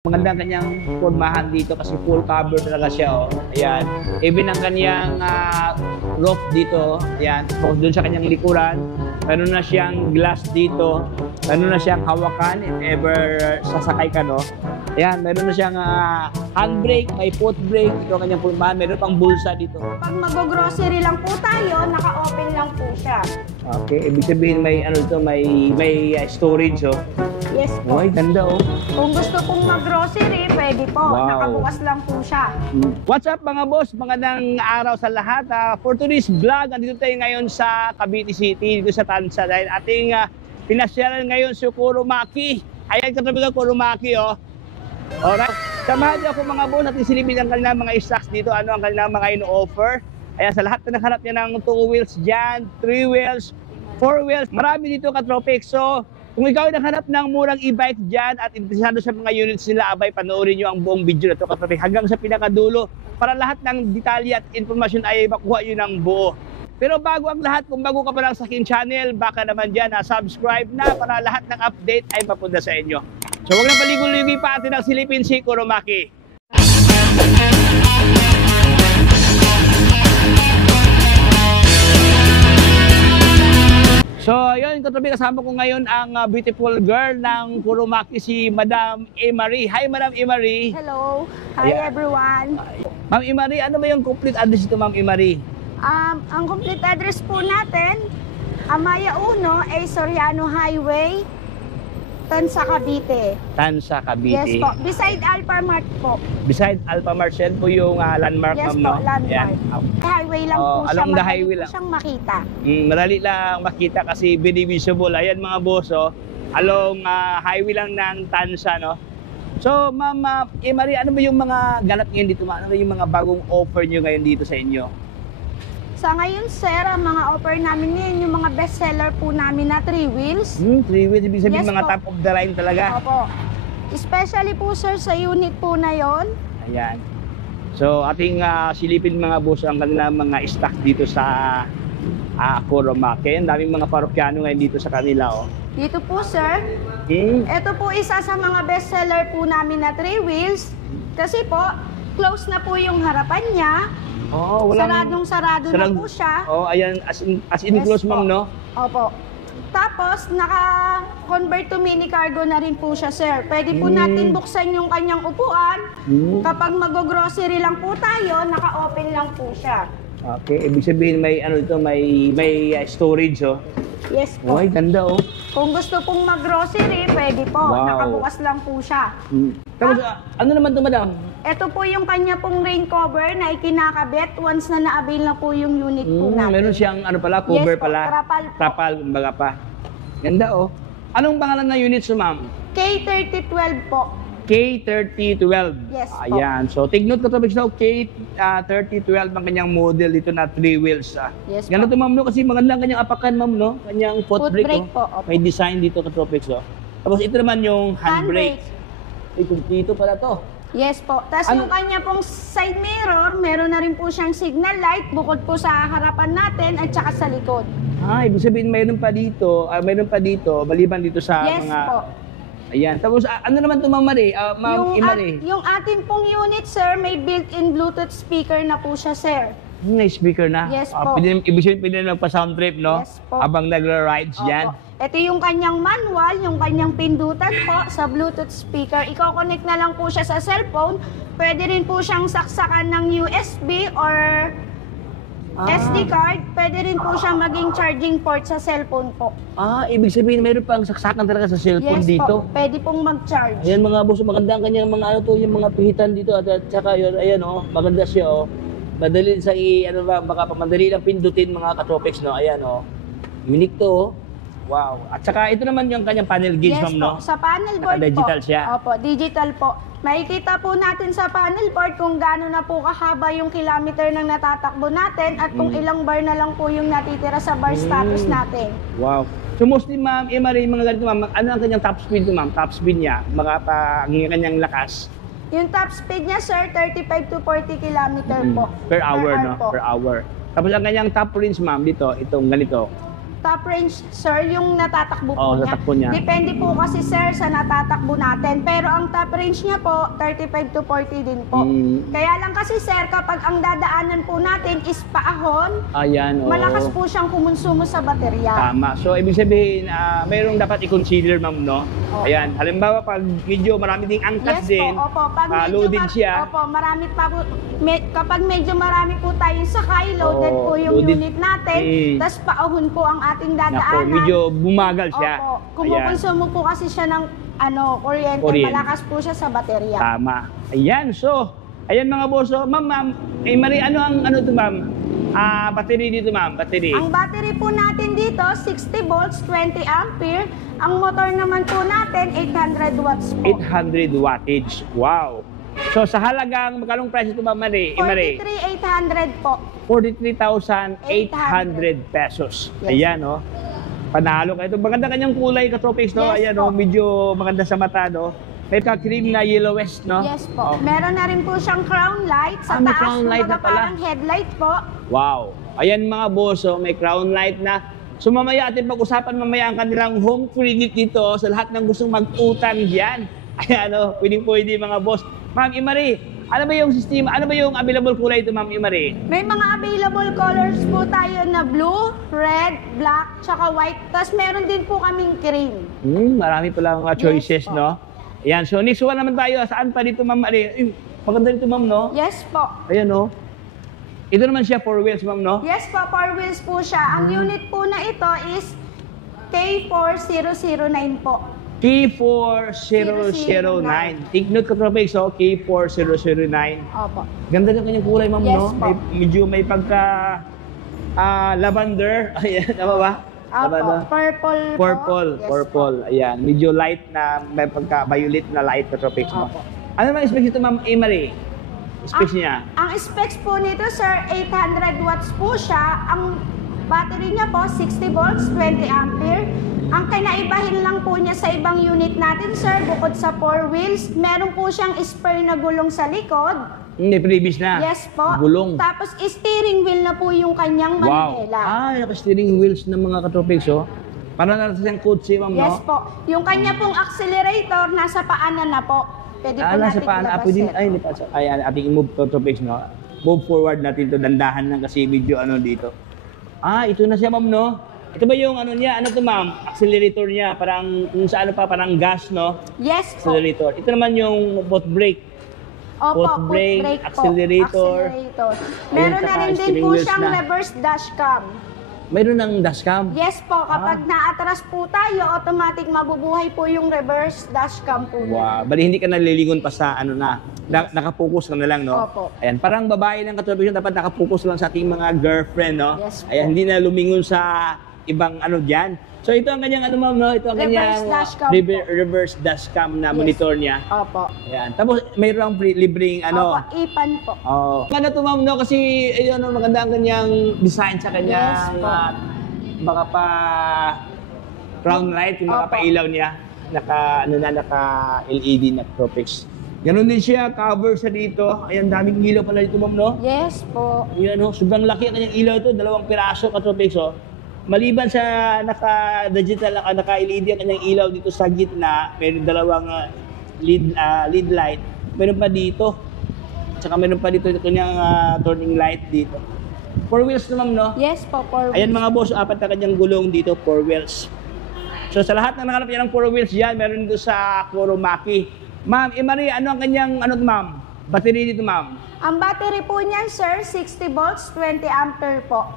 Maganda kanyang pormahan dito kasi full cover talaga siya, oh. Ayan. Even ang kanyang roof dito, ayan. So, doon sa kanyang likuran, meron na siyang glass dito. Meron na siyang hawakan if ever sasakay ka, no? Ayan, meron na siyang handbrake, may foot brake. Ito ang kanyang pormahan. Meron pang bulsa dito. Pag mag-grocery lang po tayo, naka-open lang po siya. Okay, ibig sabihin may ano to, may storage, oh. Yes po. Ay, ganda, oh. Kung gusto pong mag-grocery, pwede po. Wow. Nakabukas lang po siya. What's up mga boss? Magandang araw sa lahat. For today's vlog, andito tayo ngayon sa Cavite City, dito sa Tansa. Dahil ating pinasyalan ngayon si Kurumaki. Ayan, katabi ko Kurumaki, oh. Alright. Samahan niyo ako mga boss at isilipin ang kanilang mga stocks dito. Ano ang kanilang mga ino-offer. Ayan, sa lahat na nakaharap niya ng 2 wheels dyan, 3 wheels, 4 wheels. Marami dito ka-tropic. So, kung ikaw ay nakahanap ng murang e-bike dyan at interesado sa mga units nila, abay, panoorin nyo ang buong video na ito hanggang sa pinakadulo para lahat ng detalye at informasyon ay makuha nyo ng buo. Pero bago ang lahat, kung bago ka pa lang sa aking channel, baka naman dyan subscribe na para lahat ng update ay mapunta sa inyo. So huwag na paligul-ligi pa atin ang silipin si Kurumaki. So, ayun, katabi kasama ko ngayon ang beautiful girl ng Kurumaki, si Madam Emarie. Hi, Madam Emarie. Hello. Hi, Ayan. everyone. Ma'am Emarie, ano ba yung complete address ito, Ma'am Emarie? Ang complete address po natin, Amaya 1, Soriano Highway, Tansa, Cavite. Tansa, Cavite. Yes po. Beside Alphamart po. Beside Alphamart, yan po yung landmark, Yes ma'am, po, no? landmark. Yan. Highway lang po siya. Along the Madali highway po lang. siyang makita. Madali lang makita kasi very visible. Ayan mga boss, oh. Along highway lang ng Tansa, no? So, Ma'am Emarie, ano ba yung mga ganap ngayon dito? Ano ba yung mga bagong offer nyo ngayon dito sa inyo? Sa ngayon, sir, ang mga offer namin ngayon, yung mga bestseller po namin na 3 wheels. 3 wheels, ibig sabihin Yes mga po. top of the line talaga. Opo. Especially po, sir, sa unit po na yon. Ayan. So, ating silipin mga boss ang kanilang mga stock dito sa Kurumaki. Ang daming mga parokyano ngayon dito sa kanila, oh. Dito po, sir. Ito po isa sa mga bestseller po namin na 3 wheels. Kasi po, close na po yung harapan niya. Oh, Saradong-sarado na po siya. Oh, ayan, as in Yes close, po. ma'am, no? Opo. Tapos, naka-convert to mini cargo na rin po siya, sir. Pwede po natin buksan yung kanyang upuan. Kapag mag-grocery lang po tayo, naka-open lang po siya. Okay, ibig sabihin may ano ito, may storage, oh. Yes Oh, po. ay ganda, oh. Kung gusto pong mag-grocery, pwede po. Wow. Nakabukas lang po siya. Tapos, ano naman to, madam? Ito po yung kanya pong rain cover na ikinakabit once na na-avail na po yung unit po natin. Meron siyang ano pala, cover Yes po, pala. trapal po. Trapal, kumbaga pa. Ganda, oh. Anong pangalan ng unit so, ma'am? K3012 po. K3012. Yes po. Ayan. So, take note ka tapos daw, K3012 ang kanyang model dito na 3 wheels. Yes Ganda po. to, ma'am, no? Kasi maganda ang kanyang apakan, ma'am, no? Kanyang foot Foot brake, brake oh. po, opo. May design dito ka tropics, oh. Tapos ito naman yung handbrake. Dito pala to. Yes po. Tapos Ano? yung kanya pong side mirror, meron na rin po siyang signal light bukod po sa harapan natin at saka sa likod. Ibig sabihin mayroon pa dito, maliban dito sa Yes mga... po. Ayan. Tapos ano naman to, Ma'am Marie? Ma'am Emarie? Yung atin pong unit, sir, may built-in Bluetooth speaker na po siya, sir. May speaker na. Yes po. Ibig sabihin pwede na magpa-sound trip, no? Yes po. Habang nagra-rides dyan. Opo. Ito yung kanyang manual, yung kanyang pindutan po sa Bluetooth speaker. Iko-connect na lang po siya sa cellphone. Pwede rin po siyang saksakan ng USB or SD card. Pwede rin po siyang maging charging port sa cellphone po. Ibig sabihin mayroon pang saksakan talaga sa cellphone Yes dito. po, pwede pong mag-charge. Ayan mga boss, maganda ang kanyang mga yung mga pihitan dito at saka yun, ayan, oh, maganda siya, oh. Madali sa baka madali lang pindutin mga katropics, no? Ayan, oh. Unique to, oh. Wow. At saka ito naman yung kanyang panel gauge, Yes ma'am, po, no? sa panel board Naka-digital po. siya. Opo, digital po. Makikita po natin sa panel board kung gaano na po kahaba yung kilometer ng natatakbo natin at kung ilang bar na lang po yung natitira sa bar status natin. Wow. So mostly, Ma'am Emarie, mga ganito, ma'am, ano ang kanyang top speed, ma'am? Top speed niya, ang kanyang lakas. Yung top speed niya, sir, 35 to 40 kilometer po. Per hour, no? po. Per hour. Tapos ang kanyang top range, ma'am, dito, itong ganito. top range, sir, yung natatakbo po niya. Natatakbo niya. Depende po kasi, sir, sa natatakbo natin. Pero ang top range niya po, 35 to 40 din po. Kaya lang kasi, sir, kapag ang dadaanan po natin is paahon, Ayan, malakas po siyang kumonsumo sa baterya. Tama. So, ibig sabihin, mayroong dapat i-consider, ma'am, no? Oo. Ayan. Halimbawa, pag medyo marami ding angkas Yes din, po, opo. Pag medyo loaded siya. Opo, marami pa po. Kapag medyo marami po tayong sakay, loaded Oo, po yung loaded. unit natin, tas paahon po ang ating Nako, dadaanan. medyo bumagal siya. Opo. Ayan. Kumukonsumo po kasi siya ng kuryente, malakas po siya sa baterya. Tama. Ayan. So, ayan mga boss. So, ma'am, Marie, ano to, ma'am? Battery dito, ma'am. Battery. Ang battery po natin dito, 60 volts, 20 ampere. Ang motor naman po natin, 800 watts po. 800 wattage. Wow. So, sa halagang, magkanong price ito, ma'am, Marie? 43,800 po. 43,800 pesos. Yes. Ayan, no? Panalo ka. Ito, maganda kanyang kulay, katropics, no? Yes Ayan, po. no? Medyo maganda sa mata, no? May ka-cream na yellowish, no? Yes po. Oh. Meron na rin po siyang crown light. Sa May taas, crown light na kumbaga pala. parang headlight po. Wow. Ayan mga boss, oh, may crown light na. So mamaya atin pag-usapan mamaya ang kanilang home credit dito sa lahat ng gustong mag-utang diyan. Ayan, oh, pwede mga boss. Ma'am Imari, ano ba yung system, ano ba yung available kulay ito, Ma'am Imari? May mga available colors po tayo na blue, red, black, tsaka white. Tapos meron din po kaming cream. Marami palang choices, po. no? Ayan, so next one naman tayo. Saan pa dito, Ma'am Imari? Maganda dito, Ma'am, no? Yes po. Ayan, no? Ito naman siya, 4 wheels, Ma'am, no? Yes po, 4 wheels po siya. Ang unit po na ito is K4009 po. K4009. Take note ka, tropics, so K4009. Opo. Ganda ng kanyang kulay, ma'am, Yes, no? po. Medyo may pagka lavender. Ayan, tama ba? Opo. Purple po. Purple, Yes purple. Ayan, medyo light na may pagka violet na light na tropics mo. Opo. Ano naman specs ito, ma'am Emery? Specs niya? Ang specs po nito, sir, 800 watts po siya. Ang battery niya po, 60 volts, 20 ampere. Ang kinaibahin lang po niya sa ibang unit natin, sir, bukod sa 4 wheels, meron po siyang spare na gulong sa likod. Hindi, previous na. Yes po. Gulong. Tapos steering wheel na po yung kanyang Wow. manibela. Naka-steering wheels ng mga katropics, oh. Para natin siyang kotse, ma'am, Yes no? po. Yung kanya pong accelerator, nasa paanan na po. Pwede po Nasa natin paan, pwede, ilabasin. ating i-move to topics, no? Move forward natin to, dandahan lang kasi medyo ano dito. Ito na siya, ma'am, no? Ito ba yung ano niya, ano to, ma'am? Accelerator niya, parang, kung sa ano pa, parang gas, no? Yes po. Accelerator. Ito naman yung foot brake. Opo, foot brake, po. accelerator. Meron Ayun, na saka rin din steering po wheels siyang na. reverse dashcam. Mayroon ng dashcam. Yes po, kapag naatras po tayo, automatic mabubuhay po yung reverse dashcam po niya. Wow. Bali, hindi ka nalilingon pa sa ano na. Nakapokus ka na lang, no? Opo. Ayan, parang babae ng katulad dapat nakapokus lang sa ating mga girlfriend, no? Yes po. Ayan, hindi na lumingon sa ibang ano diyan. So ito ang kanyang ano, ma'am, no? Ito ang Reverse kanyang dashcam reverse dashcam na Yes. monitor niya. Opo. Ayan. Tapos mayroong libreng ano. Opo, ipan po. Oh. Maganda to, ma'am, no? Kasi ayun, no, maganda ang kanyang design sa kanyang Yes po. baka pa crown light, yung mga Opo. pailaw niya. Naka LED na tropics. Ganon din siya, cover siya dito. Ayan, daming ilaw pala dito, ma'am, no? Yes po. Ayan, no? Sobrang laki ang kanyang ilaw ito. 2 piraso katropics, oh. Maliban sa naka-digital, naka-LED ang kanyang ilaw dito sa gitna, meron 2 lead light. Meron pa dito. Tsaka meron pa dito yung kanyang turning light dito. 4 wheels na, ma'am, no? Yes po, for Ayan mga boss, 4 na kanyang gulong dito, 4 wheels. So sa lahat ng nakalap niya ng 4 wheels yan, meron dito sa Kuromaki. Ma'am, Marie, ano ang kanyang, ano, ma'am? Battery dito, ma'am? Ang battery po niyan, sir, 60 volts, 20 ampere po.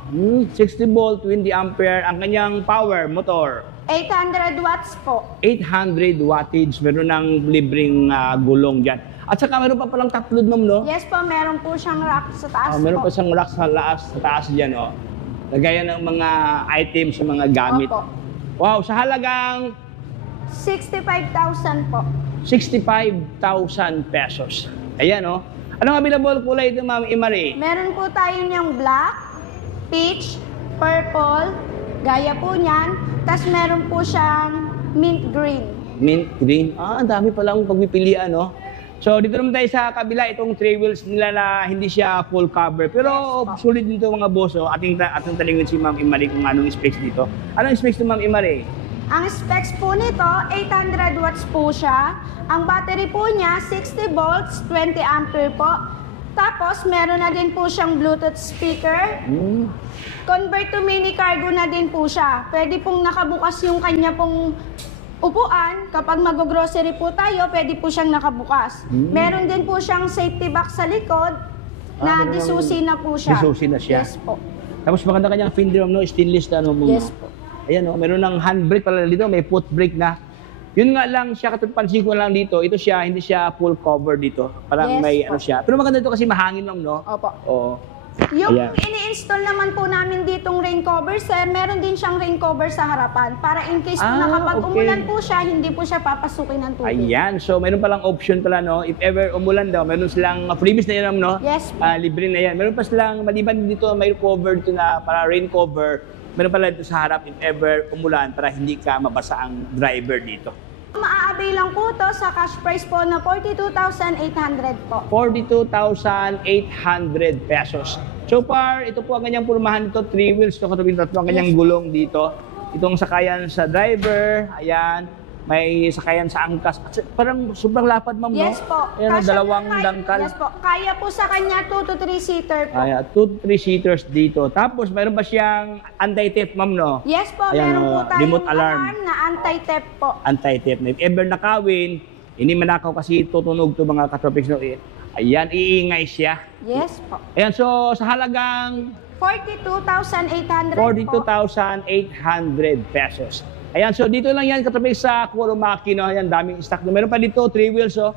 60 volt, 20 ampere. Ang kanyang power, motor, 800 watts po. 800 wattage. Meron ng libreng gulong dyan. At saka meron pa palang tatlod, ma'am, no? Yes po, meron po siyang rack sa taas Meron po. pa siyang rack sa taas dyan, oh. Lagayan ng mga items, mga gamit. Opo. Wow, sa halagang 65,000 po. 65,000 pesos. Ayan, oh. Anong available kulay ito, ma'am Imari? Meron po tayo niyang black, peach, purple, gaya po niyan. Tapos meron po siyang mint green. Mint green. Ang dami palang pagpipilian, no? So dito naman tayo sa kabila, itong 3 wheels nila na hindi siya full cover. Pero sulit din ito mga boss. Oh. Ating talingin si Ma'am Imari kung anong specs dito. Anong specs to Ma'am Imari? Ang specs po nito, 800 watts po siya. Ang battery po niya, 60 volts, 20 ampere po. Tapos, meron na din po siyang Bluetooth speaker. Convert to mini cargo na din po siya. Pwede pong nakabukas yung kanya pong upuan. Kapag mag-grocery po tayo, pwede po siyang nakabukas. Meron din po siyang safety box sa likod na disusi na po siya. Disusi na siya. Yes po. Tapos maganda kanyang fender, no? Stainless na, no? Yes po. Ayan, no? Meron ng handbrake pala dito, may foot brake na. Yun nga lang siya, pansin ko lang dito, ito siya, hindi siya full cover dito. Parang Yes may po. ano siya. Pero maganda ito kasi mahangin lang, no? Opo. Oo. Yung Ayan. ini-install naman po namin ditong rain cover, sir, meron din siyang rain cover sa harapan. Para in case po na kapag okay. umulan po siya, hindi po siya papasukin ng tubig. Ayan, so mayroon palang option pala, no? If ever umulan daw, meron silang freebies na yan, no? Yes po. Libre na yan. Meron pa silang, maliban dito, may cover dito na para rain cover. Meron pala dito sa harap if ever umulan para hindi ka mabasa ang driver dito. Maa-avail lang po to sa cash price po na 42,800 po. 42,800 pesos. So far, ito po ang kanyang purmahan dito, 3 wheels, ito katulad tatlo ang kanyang gulong dito. Itong sakayan sa driver, ayan, may sakayan sa angkas. Parang sobrang lapad, ma'am, no? Yes po. Ayan, Kasya dalawang po dangkal. Yes po. Kaya po sa kanya 2 to 3 seater po. Ayan, 2 to 3 seaters dito. Tapos, mayroon pa siyang anti-theft, ma'am, no? Yes po, Ayan, meron po tayong remote alarm. na anti-theft po. Anti-theft. If ever nakawin, hindi manakaw kasi tutunog to mga katropics, no? Ayan, iingay siya. Yes po. Ayan, so sa halagang 42,800 po. 42,800 pesos. Ayan, so dito lang yan katapos sa Kurumaki, no? Ayan, daming stock. Meron pa dito, 3 wheels, oh.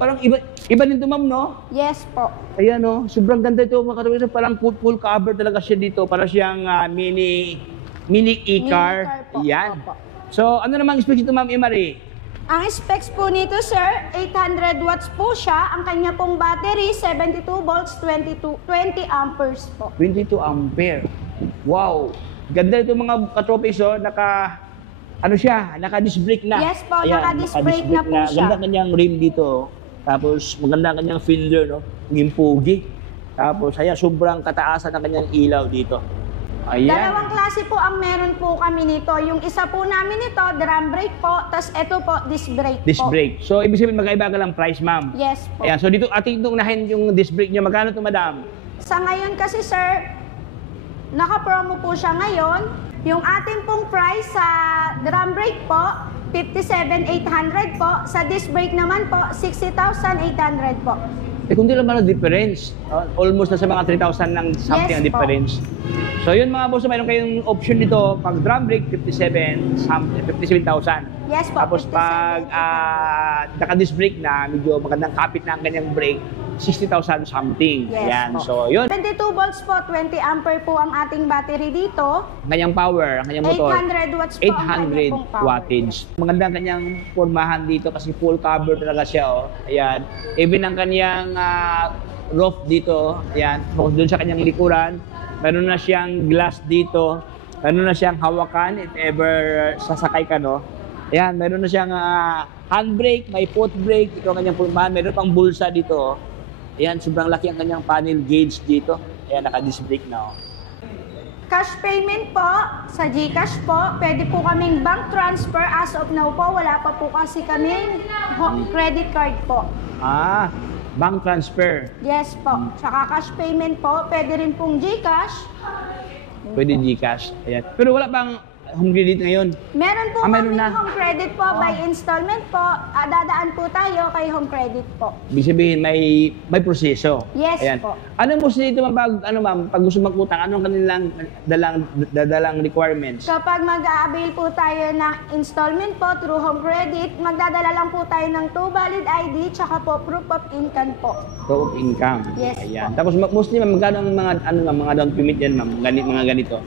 Parang iba din ito, ma'am, no? Yes po. Ayan, no? Sobrang ganda ito, mga katapos. Parang full cover talaga siya dito. Parang siyang mini e-car. Mini car po. Ayan. Opo. So, ano namang specs ito, ma'am Imari? Ang specs po nito, sir, 800 watts po siya. Ang kanya pong battery, 72 volts, 20 amperes po. 22 ampere. Wow! Ganda ito mga katropis, oh. Naka-disc brake na. Yes po, naka-disc brake na po siya. Ganda kanyang rim dito, oh. Tapos maganda kanyang fender, no? Yung pogi. Tapos, ayan, sobrang kataasan ng kanyang ilaw dito. Ayan. Dalawang klase po ang meron po kami nito. Yung isa po namin ito, drum brake po. Tapos ito po, disc brake po. Disc brake. So, ibig sabihin, magkaiba ka lang price, ma'am. Yes po. Ayan, so dito, ating itong nahin yung disc brake nyo. Magkano ito, madam? Sa ngayon kasi, sir, naka-promo po siya ngayon. Yung ating pong price sa drum brake po, 57,800 po. Sa disc brake naman po, 60,800 po. Kung di lang ba difference? Almost na sa mga 3,000 ng something ang Yes po. difference. So yun mga boss, mayroon kayong option dito. Pag drum brake, 57,000. Yes po. Tapos pag naka-disc brake na, medyo magandang kapit na ang kanyang brake, 60,000 something. Yes Ayan. po. So yun, 22 volts po, 20 ampere po ang ating battery dito. ang kanyang power, ang kanyang motor. 800 watts po ang kanya 800 pong power. wattage. Maganda ang kanyang formahan dito kasi full cover talaga siya, oh. Ayan. Even ang kanyang roof dito, ayan. Doon sa kanyang likuran, meron na siyang glass dito. Meron na siyang hawakan if ever sasakay ka, no. Ayan, meron na siyang handbrake, may foot brake, ito ang kanyang formahan. Meron pang bulsa dito, oh. Ayan, sobrang laki ang kanyang panel gauge dito. Ayan, naka-disc brake na, oh. Cash payment po, sa GCash po, pwede po kaming bank transfer as of now po. Wala pa po kasi kaming credit card po. Bank transfer. Yes po. Tsaka cash payment po, pwede rin pong GCash. Pwede GCash. Ayan. Pero wala bang home credit ngayon? Meron po Meron kaming na. home credit po by installment po. Dadaan po tayo kay home credit po. Ibig sabihin, may proseso. Yes Ayan. po. Anong proseso ma'am, pag gusto magutang, anong kanilang dadalang requirements? Kapag mag-a-avail po tayo ng installment po through home credit, magdadala lang po tayo ng 2 valid ID tsaka po proof of income po. Proof of income. Yes Ayan. po. Tapos mostly ma'am, magkano ang mga down payment yan ma'am? Mga ganito.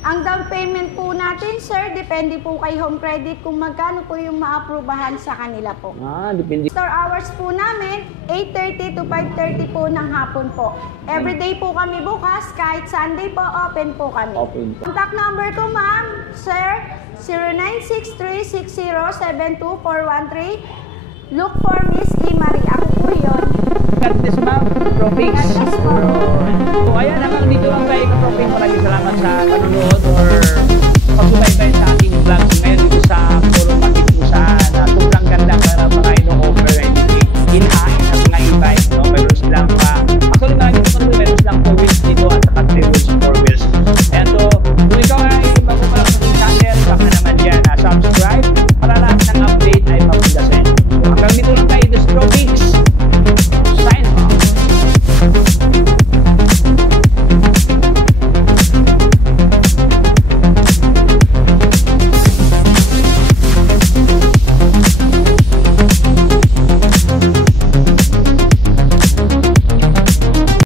Ang down payment po natin, sir, depende po kay home credit kung magkano po yung ma-aprobahan sa kanila po. Depende. Store hours po namin, 8:30 to 5:30 po ng hapon po. Everyday po kami bukas, kahit Sunday po, open po kami. Open po. Contact number ko, ma'am, sir, 096360724113. Look for Miss Imari. Ako po sa panonood.